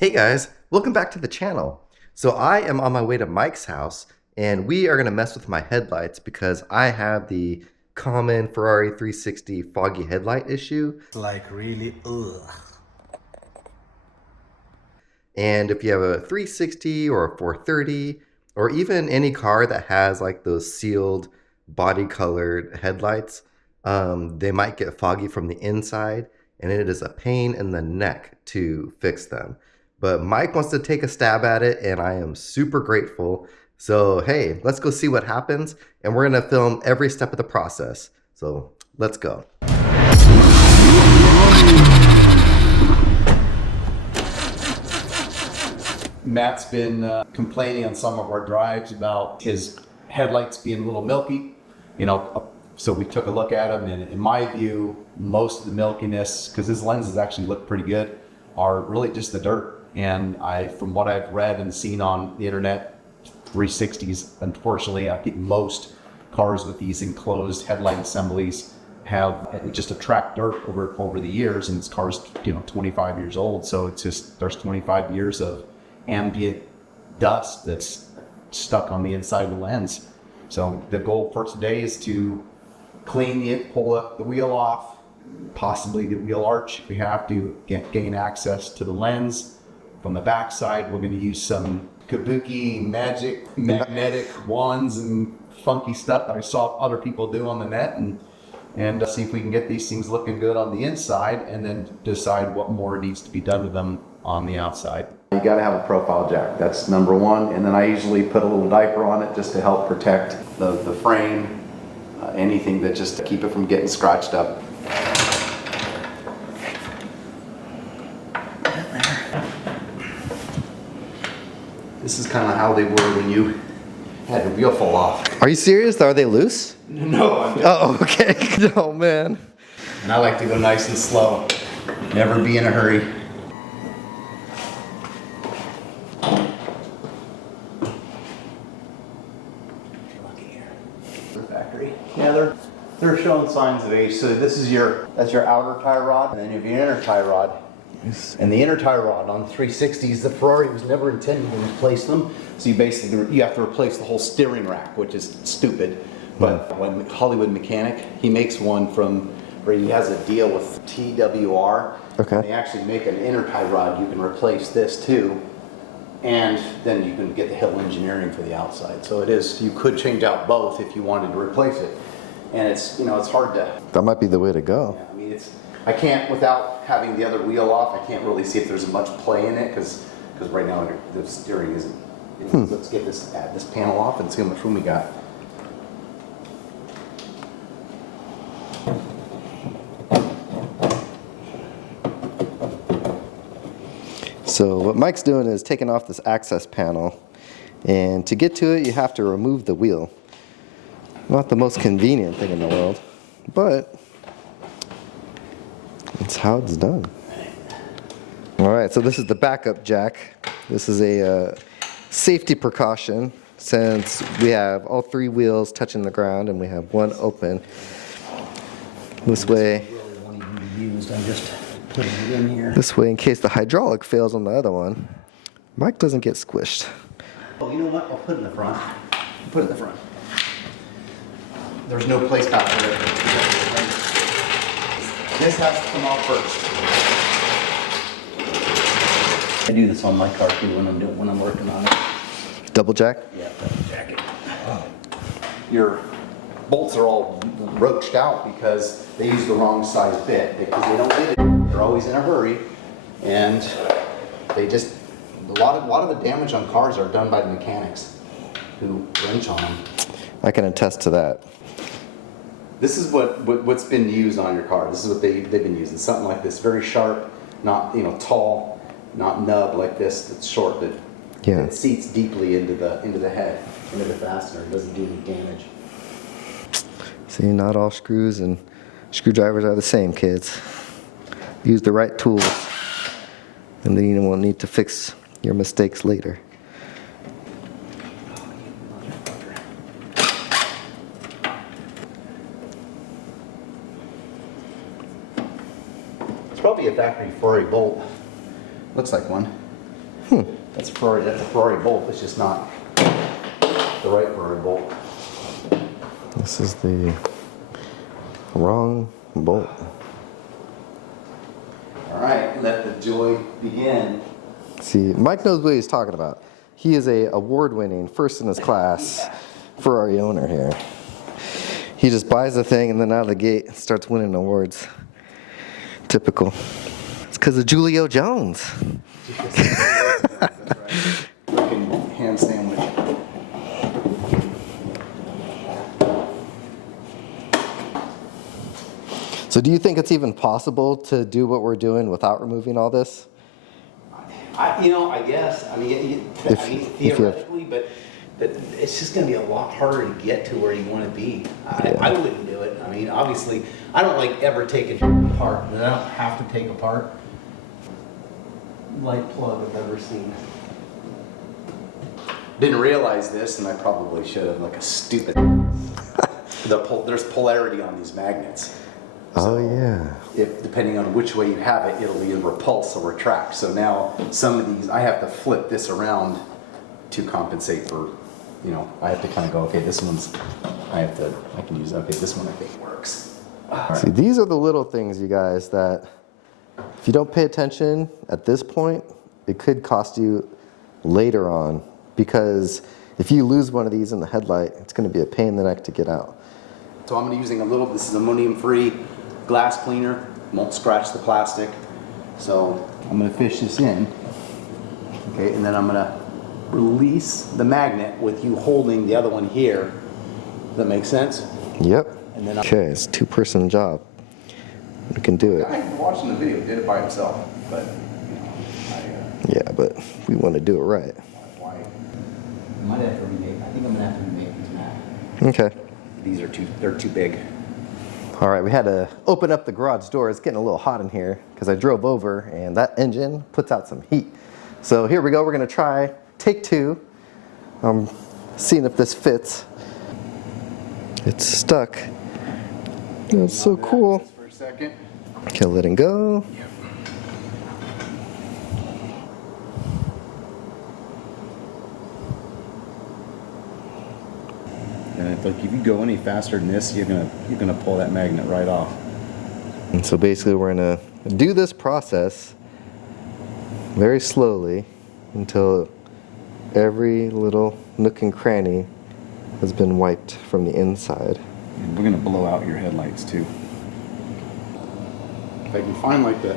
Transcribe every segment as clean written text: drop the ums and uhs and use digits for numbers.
Hey guys, welcome back to the channel. So I am on my way to Mike's house and we are going to mess with my headlights because I have the common Ferrari 360 foggy headlight issue. It's like really, ugh. And if you have a 360 or a 430 or even any car that has like those sealed body colored headlights, they might get foggy from the inside and it is a pain in the neck to fix them. But Mike wants to take a stab at it and I am super grateful. So hey, let's go see what happens and we're gonna film every step of the process. So let's go. Matt's been complaining on some of our drives about his headlights being a little milky, so we took a look at them, and in my view, most of the milkiness, because his lenses actually look pretty good, are really just the dirt. And from what I've read and seen on the internet, 360s, unfortunately, I think most cars with these enclosed headlight assemblies have just attract dirt over the years, and this car's 25 years old, so it's just there's 25 years of ambient dust that's stuck on the inside of the lens. So the goal for today is to clean it, pull the wheel off, possibly the wheel arch if we have to, gain access to the lens. From the back side, we're going to use some kabuki magic magnetic wands and funky stuff that I saw other people do on the net, and see if we can get these things looking good on the inside, and then decide what more needs to be done with them on the outside. You got to have a profile jack. That's number one. And then I usually put a little diaper on it just to help protect the frame, anything that just to keep it from getting scratched up. This is kind of how they were when you had the wheel fall off. Are you serious? Are they loose? No. Oh, okay. Oh man. And I like to go nice and slow. Never be in a hurry. Factory. Yeah, they're showing signs of age. So that's your outer tie rod, and then you have your inner tie rod. And the inner tie rod on 360s, the Ferrari was never intended to replace them. So you have to replace the whole steering rack, which is stupid. But when Hollywood Mechanic, he makes one where he has a deal with TWR. Okay. They actually make an inner tie rod. You can replace this too. And then you can get the Hill Engineering for the outside. So you could change out both if you wanted to replace it. And it's hard to. That might be the way to go. I mean, I can't, without having the other wheel off, I can't really see if there's much play in it because right now the steering isn't. Let's get this panel off and see how much room we got. So what Mike's doing is taking off this access panel, and to get to it you have to remove the wheel. Not the most convenient thing in the world, but it's how it's done. Alright, so this is the backup jack. This is a safety precaution since we have all three wheels touching the ground and we have one open. This way, this way in case the hydraulic fails on the other one, Mike doesn't get squished. Oh, you know what? I'll put it in the front. Put it in the front. There's no place back there. This has to come off first. I do this on my car too when I'm working on it. Double jack? Yeah, double jack it. Your bolts are all roached out because they use the wrong size bit because they don't get it. They're always in a hurry, and they just a lot of the damage on cars are done by the mechanics who wrench on them. I can attest to that. This is what's been used on your car. This is what they've been using. Something like this, very sharp, not tall, not nub like this. That's short. That seats deeply into the head, into the fastener. It doesn't do any damage. See, not all screws and screwdrivers are the same, kids. Use the right tools, and then you won't need to fix your mistakes later. It's probably a factory Ferrari bolt. Looks like one. That's a Ferrari bolt. It's just not the right Ferrari bolt. This is the wrong bolt. All right, let the joy begin. See, Mike knows what he's talking about. He is a award-winning, first in his class Ferrari owner here. He just buys the thing and then out of the gate starts winning awards. Typical. It's because of Julio Jones. That's right. Freaking ham sandwich. So do you think it's even possible to do what we're doing without removing all this? I guess. I mean, theoretically, but it's just going to be a lot harder to get to where you want to be. I wouldn't do it. I mean, obviously, I don't like ever taking apart. I don't have to take apart. Light plug I've ever seen. Didn't realize this, and I probably should have, like a stupid. There's polarity on these magnets. Oh yeah. If depending on which way you have it, it'll either repulse or retract. So now some of these, I have to flip this around to compensate for, I have to kind of go, okay, this one's, I can use, okay, this one I think works. See, these are the little things, you guys, that if you don't pay attention at this point, it could cost you later on. Because if you lose one of these in the headlight, it's going to be a pain in the neck to get out. So I'm using this is ammonium-free glass cleaner, won't scratch the plastic. So I'm going to fish this in, okay, and then I'm going to release the magnet with you holding the other one here. Does that make sense? Yep. And then Okay, it's a two-person job. We can do the it. guy watching the video did it by himself, but Yeah, but we want to do it right. why? I might have to remake. I think I'm going to have to remake these magnets. Okay. These are they're too big. All right, we had to open up the garage door. It's getting a little hot in here because I drove over and that engine puts out some heat. So here we go. We're going to try take two. Seeing if this fits. It's stuck. That's so cool. Just for a second. Okay, letting go. And if you go any faster than this, you're gonna pull that magnet right off. And so basically we're going to do this process very slowly until every little nook and cranny has been wiped from the inside. And we're gonna blow out your headlights too. If I can find like the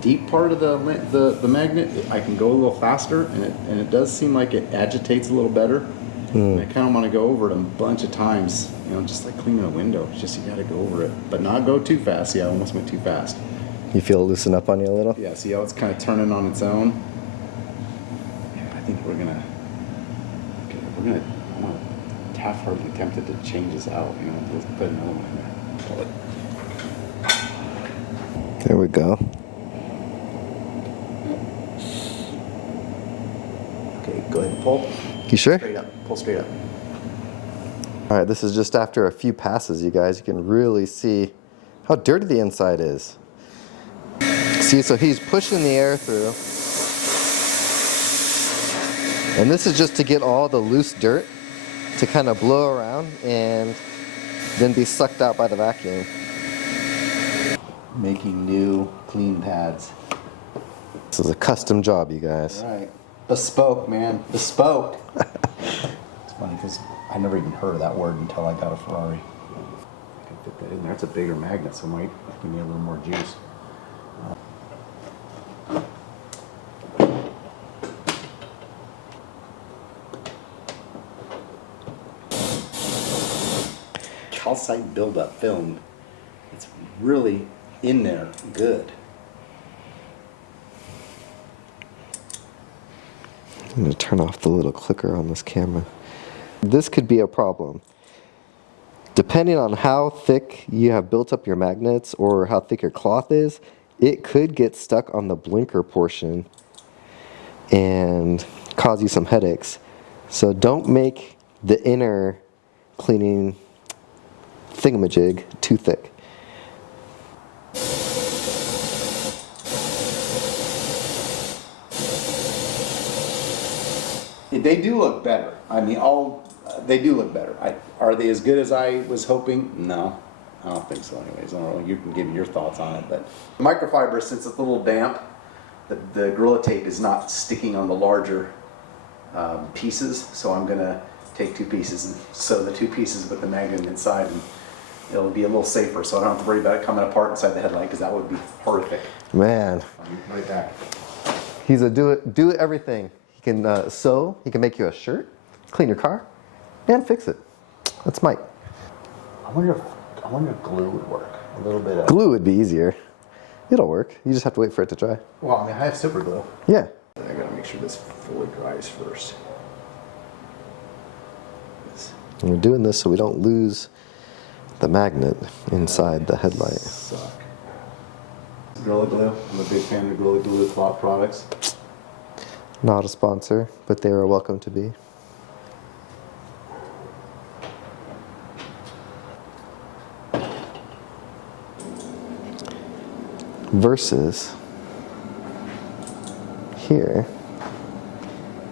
deep part of the magnet, I can go a little faster, and it does seem like it agitates a little better. And I kind of want to go over it a bunch of times, just like cleaning a window. It's just you got to go over it, but not go too fast. See, I almost went too fast. You feel it loosen up on you a little? Yeah, see how it's kind of turning on its own. Yeah, I think I'm half-heartedly tempted to change this out. Let's put another one in there. Pull it. There we go. Okay, go ahead and pull. You sure? Straight up. Pull straight up. All right, this is just after a few passes, you guys. You can really see how dirty the inside is. See, so he's pushing the air through. And this is just to get all the loose dirt to kind of blow around and then be sucked out by the vacuum. Making new clean pads. This is a custom job, you guys. All right. Bespoke, man. Bespoke. It's funny because I never even heard of that word until I got a Ferrari. I can fit that in there. It's a bigger magnet, so it might give me a little more juice. Calcite buildup film. It's really in there good. I'm going to turn off the little clicker on this camera. This could be a problem. Depending on how thick you have built up your magnets or how thick your cloth is, it could get stuck on the blinker portion and cause you some headaches. So don't make the inner cleaning thingamajig too thick. they do look better. I mean, they do look better. Are they as good as I was hoping? No, I don't think so. Anyways, I don't know. You can give me your thoughts on it, but microfiber, since it's a little damp, the Gorilla Tape is not sticking on the larger pieces. So I'm gonna take 2 pieces and sew the 2 pieces with the magnet inside, and it'll be a little safer. So I don't have to worry about it coming apart inside the headlight, because that would be horrific. Man, I'll be right back. he's a do it everything. He can sew. He can make you a shirt, clean your car, and fix it. That's Mike. I wonder if glue would work. A little bit of Glue would be easier. It'll work. You just have to wait for it to dry. Well, I mean, I have super glue. Yeah. I gotta make sure this fully dries first. And we're doing this so we don't lose the magnet inside the headlight. Suck. Gorilla Glue. I'm a big fan of Gorilla Glue products. Not a sponsor, but they are welcome to be. Versus here.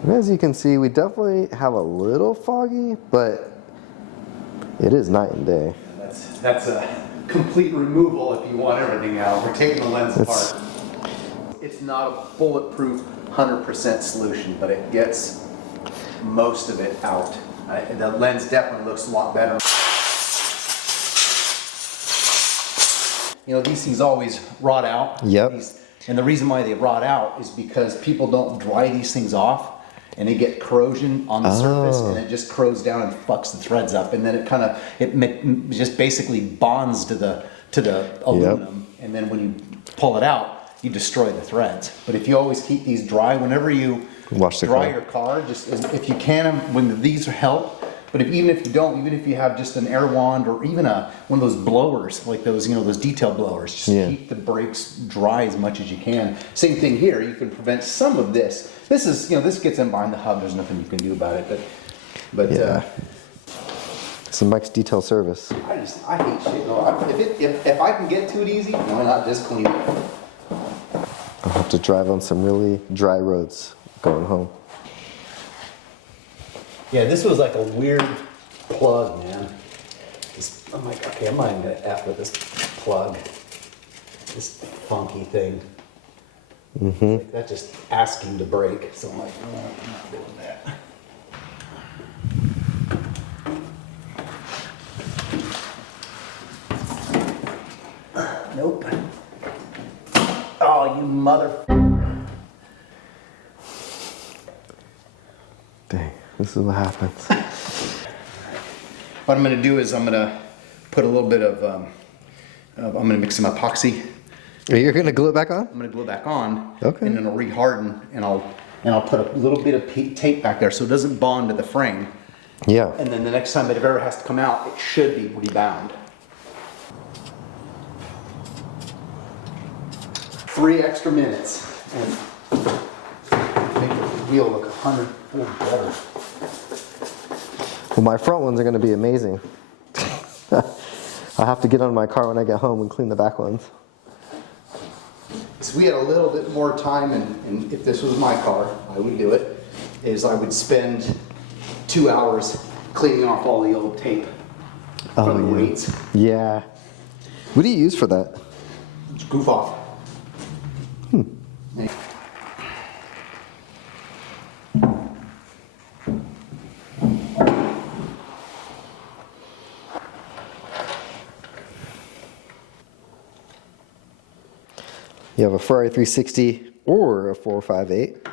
And as you can see, we definitely have a little foggy, but it is night and day. That's a complete removal if you want everything out. We're taking the lens apart. It's not a bulletproof 100% solution, but it gets most of it out. The lens definitely looks a lot better. You know, these things always rot out. Yep. And the reason why they rot out is because people don't dry these things off, and they get corrosion on the surface, and it just corrodes down and fucks the threads up, and then it just basically bonds to the aluminum, and then when you pull it out, you destroy the threads. But if you always keep these dry, whenever you dry your car, just if you can, when these help. But even if you don't, even if you have just an air wand or even one of those blowers, like those, those detail blowers, just keep the brakes dry as much as you can. Same thing here. You can prevent some of this. This is, this gets in behind the hub. There's nothing you can do about it. But Yeah. Some Mike's detail service. I hate shit. If I can get to it easy, why not just clean it? I'll have to drive on some really dry roads going home. Yeah, this was like a weird plug, man. I'm like, okay, I'm not even gonna F with this plug. This funky thing. Like, that's just asking to break. So I'm like, no, I'm not doing that. Nope. Oh, you mother. Dang, this is what happens. What I'm going to do is I'm going to put a little bit of, I'm going to mix some epoxy. You're going to glue it back on? I'm going to glue it back on. Okay. And then it'll reharden, and I'll put a little bit of tape back there so it doesn't bond to the frame. Yeah. And then the next time it ever has to come out, it should be rebound. 3 extra minutes, and make the wheel look 100% better. Well, my front ones are going to be amazing. I'll have to get on my car when I get home and clean the back ones. So we had a little bit more time, and if this was my car, I would do it, is I would spend 2 hours cleaning off all the old tape from the weights. Yeah. What do you use for that? Just goof off. You have a Ferrari 360 or a 458. You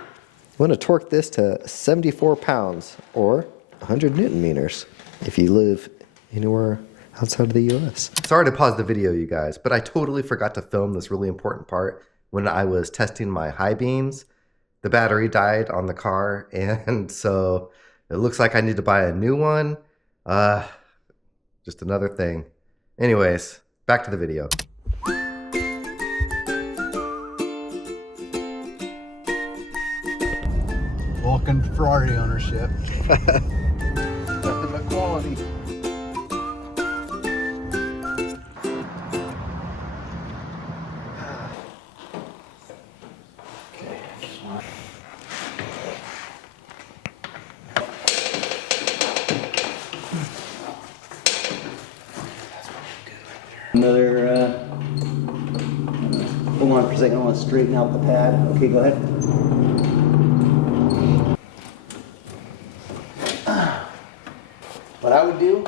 want to torque this to 74 pounds or 100 Newton meters if you live anywhere outside of the US. Sorry to pause the video, you guys, but I totally forgot to film this really important part when I was testing my high beams. The battery died on the car, and so it looks like I need to buy a new one. Just another thing. Anyways, back to the video. Welcome to Ferrari ownership. Nothing but quality. Another, hold on for a second, I want to straighten out the pad. Okay, go ahead. What I would do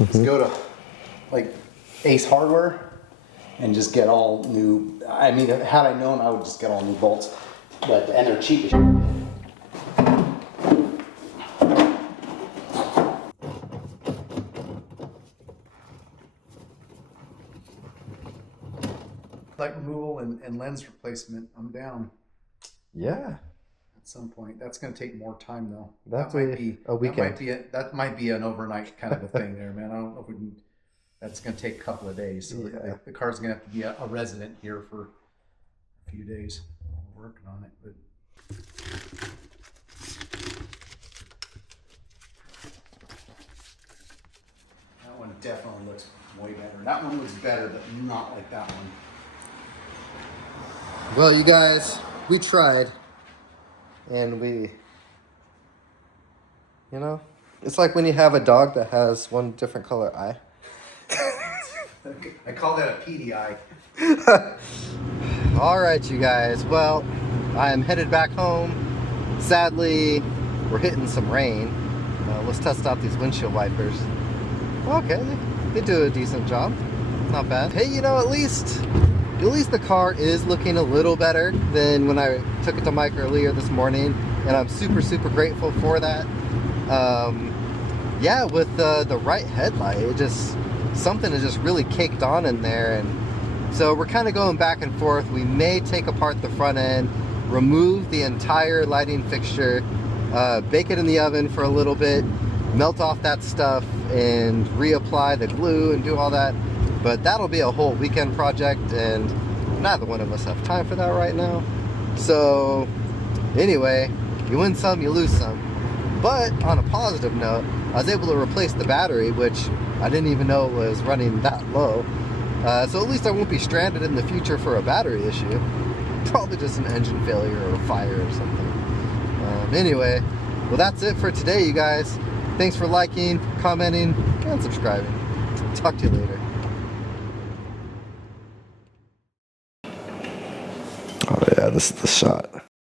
is go to like Ace Hardware and just get all new, I mean, had I known, I would just get all new bolts, and they're cheap. Light removal and lens replacement, I'm down Yeah. at some point. That's going to take more time though. That's that might be a weekend. That might be an overnight kind of a thing there, man. I don't know if we can. That's going to take a couple of days. So Yeah. the car's going to have to be a resident here for a few days. We're working on it, but. That one definitely looks way better. That one looks better, but not like that one. Well, you guys, we tried, and it's like when you have a dog that has one different color eye. I call that a PDI. All right, you guys. Well, I am headed back home. Sadly, we're hitting some rain. Let's test out these windshield wipers. Okay, they do a decent job. Not bad. Hey, at least the car is looking a little better than when I took it to Mike earlier this morning, and I'm super, super grateful for that. Yeah, with the right headlight, something is just really caked on in there, and so we're kind of going back and forth. We may take apart the front end, remove the entire lighting fixture, bake it in the oven for a little bit, melt off that stuff, and reapply the glue and do all that. But that'll be a whole weekend project, and neither one of us have time for that right now. So anyway, you win some, you lose some. But on a positive note, I was able to replace the battery, which I didn't even know was running that low. So at least I won't be stranded in the future for a battery issue. Probably just an engine failure or a fire or something. Anyway, well, that's it for today, you guys. Thanks for liking, commenting, and subscribing. Talk to you later. Oh yeah, this is the shot.